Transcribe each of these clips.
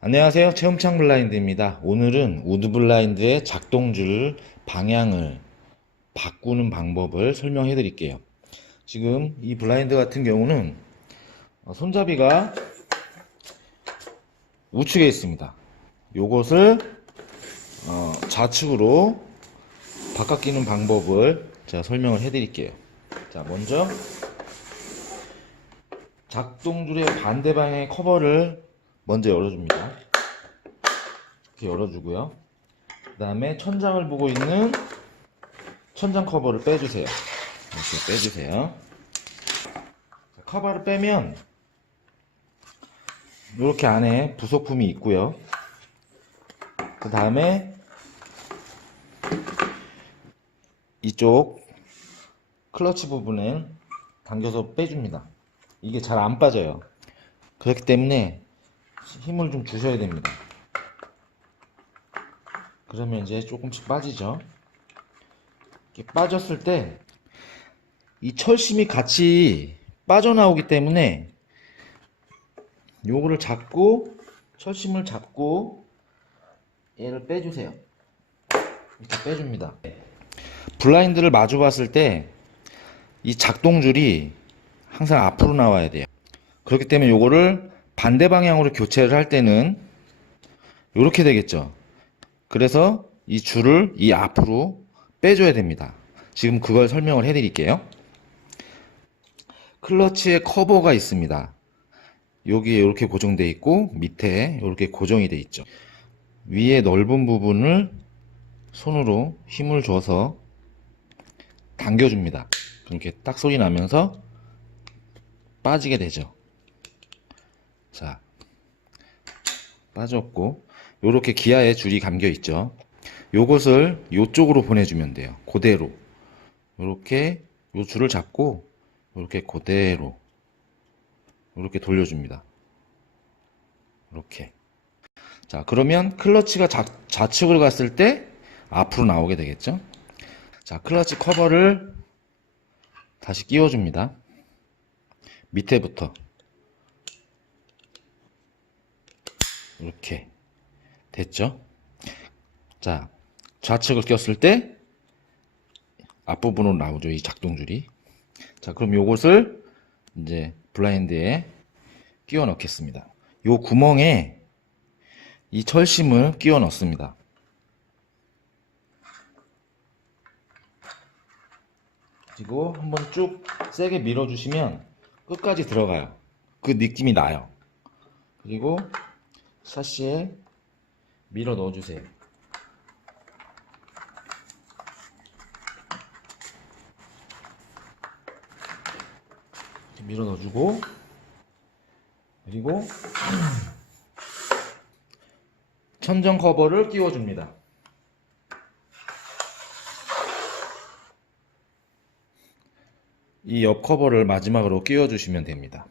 안녕하세요. 체험창 블라인드입니다. 오늘은 우드 블라인드의 작동줄 방향을 바꾸는 방법을 설명해 드릴게요. 지금 이 블라인드 같은 경우는 어, 손잡이가 우측에 있습니다. 요것을 어, 좌측으로 바꿔 끼는 방법을 제가 설명을 해 드릴게요. 자, 먼저 작동줄의 반대 방향의 커버를 먼저 열어줍니다. 이렇게 열어주고요. 그 다음에 천장을 보고 있는 천장 커버를 빼주세요. 이렇게 빼주세요. 자, 커버를 빼면 이렇게 안에 부속품이 있고요. 그 다음에 이쪽 클러치 부분은 당겨서 빼줍니다. 이게 잘 안 빠져요. 그렇기 때문에 힘을 좀 주셔야 됩니다. 그러면 이제 조금씩 빠지죠. 빠졌을 때 이 철심이 같이 빠져나오기 때문에 요거를 잡고 철심을 잡고 얘를 빼주세요. 이렇게 빼줍니다. 블라인드를 마주 봤을 때 이 작동줄이 항상 앞으로 나와야 돼요. 그렇기 때문에 요거를 반대 방향으로 교체를 할 때는 이렇게 되겠죠. 그래서 이 줄을 이 앞으로 빼줘야 됩니다. 지금 그걸 설명을 해드릴게요. 클러치에 커버가 있습니다. 여기에 이렇게 고정되어 있고 밑에 이렇게 고정이 되어 있죠. 위에 넓은 부분을 손으로 힘을 줘서 당겨줍니다. 이렇게 딱 소리 나면서 빠지게 되죠. 자, 빠졌고, 요렇게 기아에 줄이 감겨 있죠. 요것을 요쪽으로 보내주면 돼요. 그대로. 요렇게 요 줄을 잡고, 요렇게 그대로. 요렇게 돌려줍니다. 이렇게. 자, 그러면 클러치가 좌, 좌측으로 갔을 때 앞으로 나오게 되겠죠? 자, 클러치 커버를 다시 끼워줍니다. 밑에부터. 이렇게. 됐죠? 자, 좌측을 꼈을 때 앞부분으로 나오죠. 이 작동줄이. 자, 그럼 요것을 이제 블라인드에 끼워 넣겠습니다. 요 구멍에 이 철심을 끼워 넣습니다. 그리고 한번 쭉 세게 밀어주시면 끝까지 들어가요. 그 느낌이 나요. 그리고 샤시에 밀어 넣어주세요. 밀어 넣어주고 그리고 천정 커버를 끼워줍니다. 이 옆 커버를 마지막으로 끼워주시면 됩니다.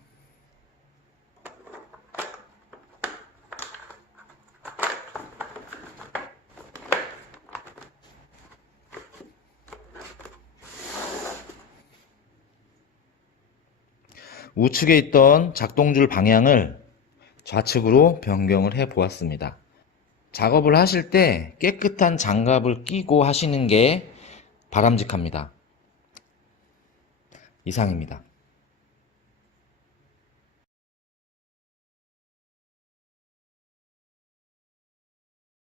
우측에 있던 작동줄 방향을 좌측으로 변경을 해 보았습니다. 작업을 하실 때 깨끗한 장갑을 끼고 하시는 게 바람직합니다. 이상입니다.